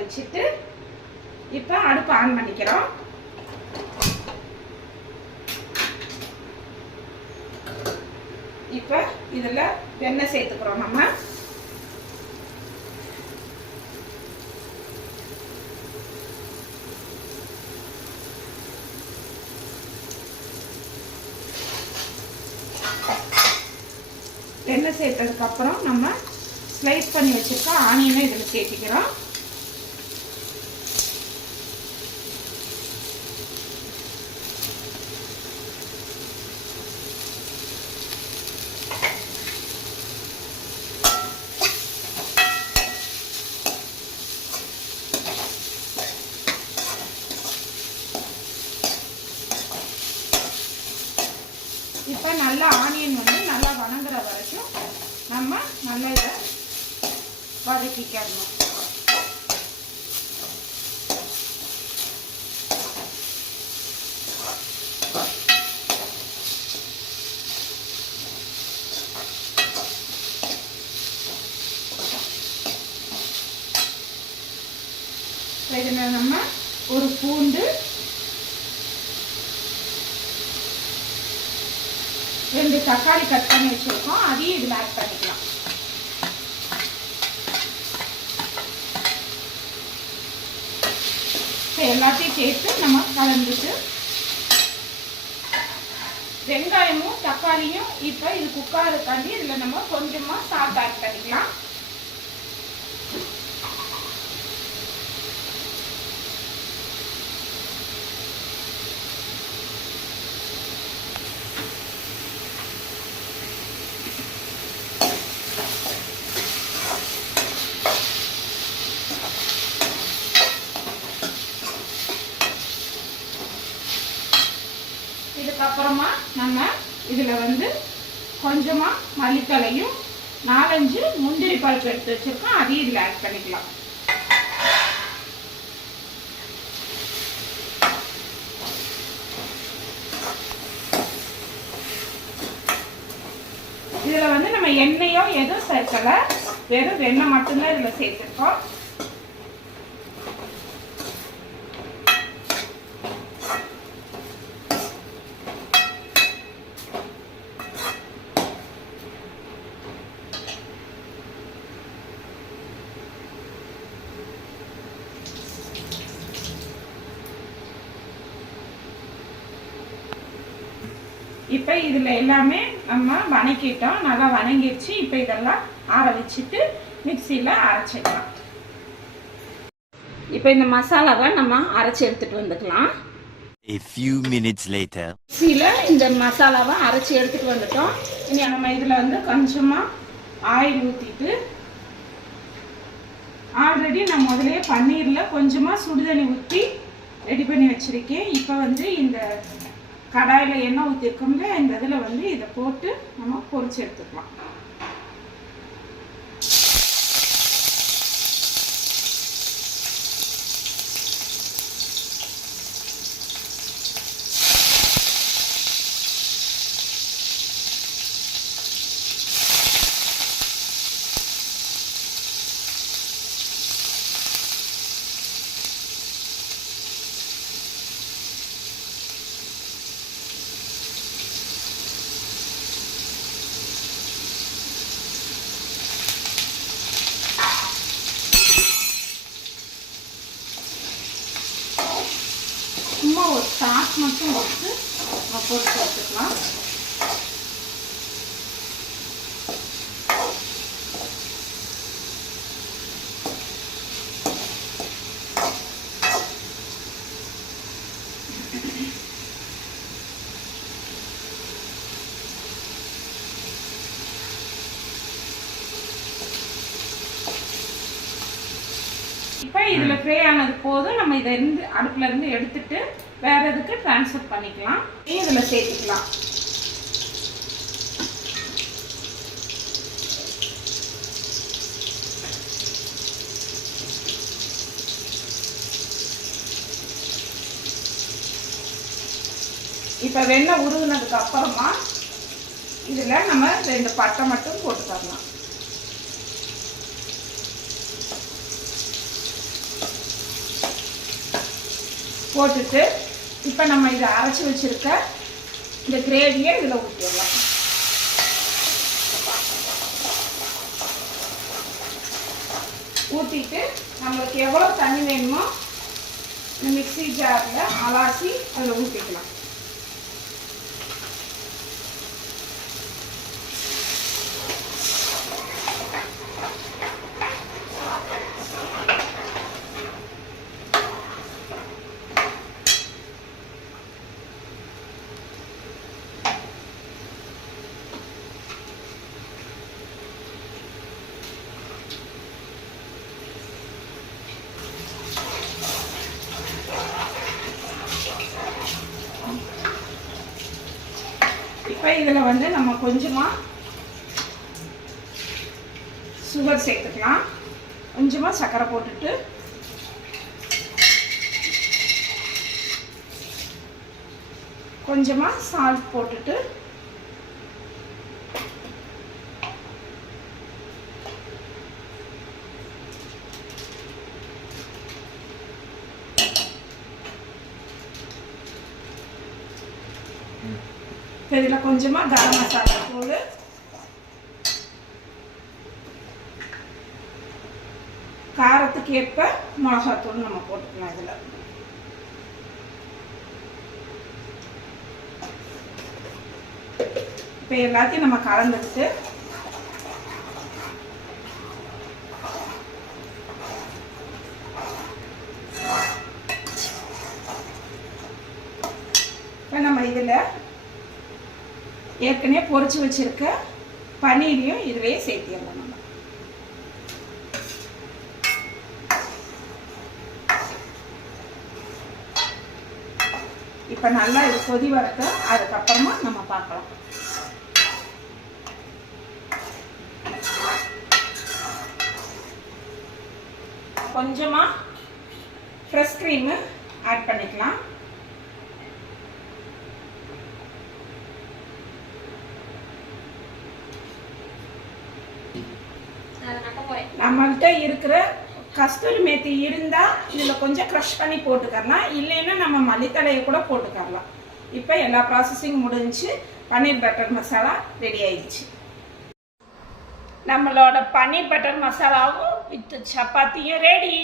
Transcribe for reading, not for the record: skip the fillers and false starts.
வச்சுட்டு இப்போ அடுப்பு ஆன் பண்ணிக்கிறோம். இப்போ இதில் வெண்ணெய் சேர்த்துக்கிறோம். நம்ம வெண்ணெய் சேர்த்ததுக்கப்புறம் நம்ம ஸ்லைஸ் பண்ணி வச்சுருக்க ஆனியனை இதில் சேர்த்திக்கிறோம். இப்போ நல்லா ஆனியன் வந்து நல்லா வணங்குற வரைக்கும் நம்ம நல்லா இதை வதக்கிக்கணும். இதில் நம்ம ஒரு பூண்டு, 2 தக்காளி கட் பண்ணி வச்சிருக்கோம், அதையும் இதில் ஆட் பண்ணிக்கலாம். எல்லாத்தையும் சேர்த்து நம்ம கலந்துட்டு வெங்காயமும் தக்காளியும் இப்போ இது குக்காருக்காண்டி இதில் நம்ம கொஞ்சமாக சால்ட் ஆட் பண்ணிக்கலாம். இதுக்கப்புறமா நம்ம இதில் வந்து கொஞ்சமாக மல்லித்தலையும் 4-5 முந்திரி பருப்பு எடுத்து வச்சுருக்கோம், அதையும் இதில் ஆட் பண்ணிக்கலாம். இதில் வந்து நம்ம எண்ணெயோ எதுவும் சேர்க்கலை, வெறும் வெண்ணெய் மட்டும்தான் இதில் சேர்த்துருக்கோம். இப்போ இதில் எல்லாமே நம்ம வணக்கிட்டோம், நல்லா வணங்கிடுச்சு. இப்போ இதெல்லாம் ஆற வச்சுட்டு மிக்சியில் அரைச்சிக்கலாம். இப்போ இந்த மசாலாவை நம்ம அரைச்சி எடுத்துகிட்டு வந்துக்கலாம். A few minutes later. மிக்சியில் இந்த மசாலாவை அரைச்சி எடுத்துகிட்டு வந்துட்டோம். இனி நம்ம இதில் வந்து கொஞ்சமாக ஆயில் ஊற்றிட்டு, ஆல்ரெடி நான் முதலே பன்னீரில் கொஞ்சமாக சுடுதண்ணி ஊற்றி ரெடி பண்ணி வச்சுருக்கேன். இப்போ வந்து இந்த கடாயில் எண்ணெய் ஊற்றிருக்கோம்ல, இந்த இதில் வந்து இதை போட்டு நம்ம பொரிச்சு எடுத்துக்கலாம். சும்மா ஒரு சாஸ் மட்டும் வச்சு பொரிச்சு எடுத்துக்கலாம். இப்போ இதில் ஃப்ரை ஆனது போதும். நம்ம இதை அடுப்புல இருந்து எடுத்துட்டு வேற எதுக்கு ட்ரான்ஸ்ஃபர் பண்ணிக்கலாம். இதில் சேர்த்துக்கலாம். இப்போ வெண்ணெய் உருகுனதுக்கு அப்புறமா இதில் நம்ம 2 பட்டை மட்டும் போட்டு தரலாம். போட்டுட்டு இப்போ நம்ம இதை அரைச்சி வச்சுருக்க இந்த கிரேவியை இதில் ஊற்றிடலாம். ஊற்றிட்டு நம்மளுக்கு எவ்வளோ தண்ணி வேணுமோ இந்த மிக்ஸி ஜாரில் அலாசி அதில் ஊற்றிக்கலாம். இப்போ இதில் வந்து நம்ம கொஞ்சமாக சுகர் சேர்த்துக்கலாம். கொஞ்சமாக சர்க்கரை போட்டுட்டு கொஞ்சமாக சால்ட் போட்டுட்டு இதில் கொஞ்சமாக கரம் மசாலா தூள், காரத்துக்கு ஏற்ப மிளகாத்தூள் நம்ம போட்டுக்கலாம். இதில் இப்போ எல்லாத்தையும் நம்ம கலந்துட்டு இப்போ நம்ம இதில் ஏற்கனவே பொரிச்சு வச்சிருக்க பன்னீரையும் இதுவே சேர்த்திடலாம். நம்ம இப்போ நல்லா இது கொதி வரட்டும், அதுக்கப்புறமா நம்ம பார்க்கலாம். கொஞ்சமாக ஃப்ரெஷ் க்ரீமு ஆட் பண்ணிக்கலாம். நம்மள்கிட்ட இருக்கிற கஸ்தூரி மேத்தி இருந்தால் இதில் கொஞ்சம் க்ரஷ் பண்ணி போட்டுக்கரலாம், இல்லைன்னா நம்ம மல்லித்தலையை கூட போட்டுக்கரலாம். இப்போ எல்லா ப்ராசஸிங் முடிஞ்சு பன்னீர் பட்டர் மசாலா ரெடி ஆயிடுச்சு. நம்மளோட பன்னீர் பட்டர் மசாலாவும் வித் சப்பாத்தியும் ரெடி.